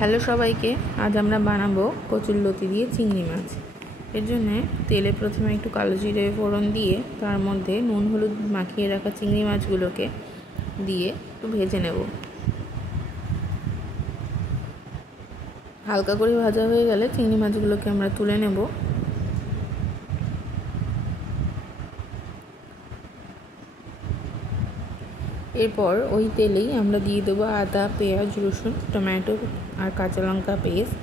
Hello সবাইকে, আজ আমরা বানাবো কচুরলতি দিয়ে চিংড়ি মাছ। এর জন্য তেলে প্রথমে একটু কালো জিরে ফোড়ন দিয়ে তার মধ্যে নুন হলুদ মাখিয়ে রাখা চিংড়ি মাছগুলোকে দিয়ে একটু ভেজে নেব। হালকা করে ভাজা হয়ে গেলে চিংড়ি মাছগুলোকে আমরা তুলে নেব। এরপর ওই তেলেই আমরা দিয়ে দেবো আদা, পেঁয়াজ, রসুন, টমেটো আর কাঁচা লঙ্কা পেস্ট,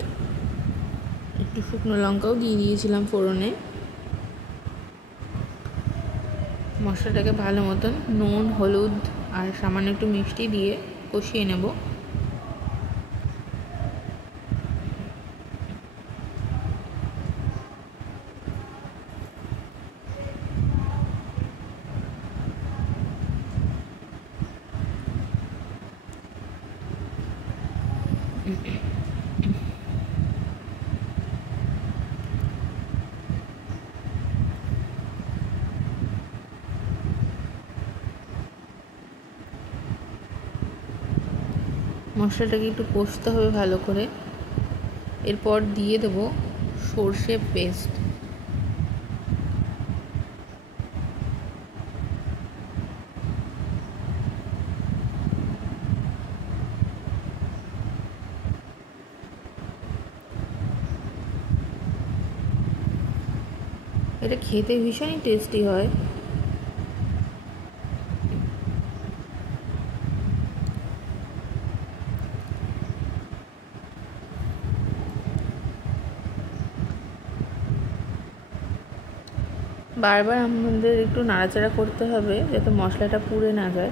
একটু শুকনো লঙ্কাও দিয়ে দিয়েছিলাম ফোড়নে। মশলাটাকে ভালো মতন নুন, হলুদ আর সামান্য একটু মিষ্টি দিয়ে কষিয়ে নেব। মশলাটাকে একটু কষতে হবে ভালো করে। এরপর দিয়ে দেব সর্ষে পেস্ট। এটা খেতে ভীষণই টেস্টি হয়। বারবার আমাদের একটু নাড়াচাড়া করতে হবে যাতে মশলাটা পুড়ে না যায়।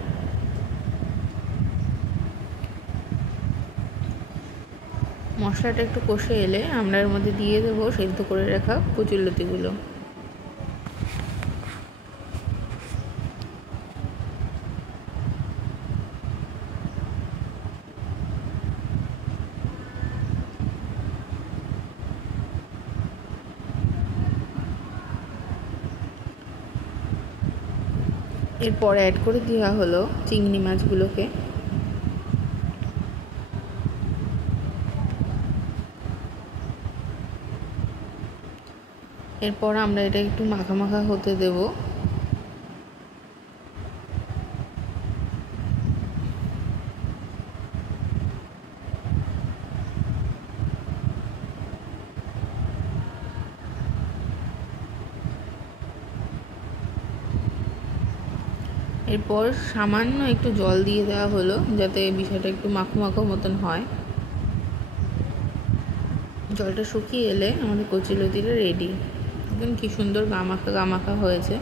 মশলাটা একটু কষে এলে আমরা এর মধ্যে দিয়ে দেবো সেদ্ধ করে রাখা কচুরলতিগুলো। এরপর অ্যাড করে দেওয়া হলো চিংড়ি মাছগুলোকে। এরপর আমরা এটা একটু মাখা মাখা হতে দেব। এরপর সামান্য একটু জল দিয়ে দেওয়া হলো যাতে বিষয়টা একটু মাখো মাখো মতন হয়। জলটা শুকিয়ে এলে আমাদের কচুরলতিটা রেডি। একদম কি সুন্দর গামাখা গামাখা হয়েছে।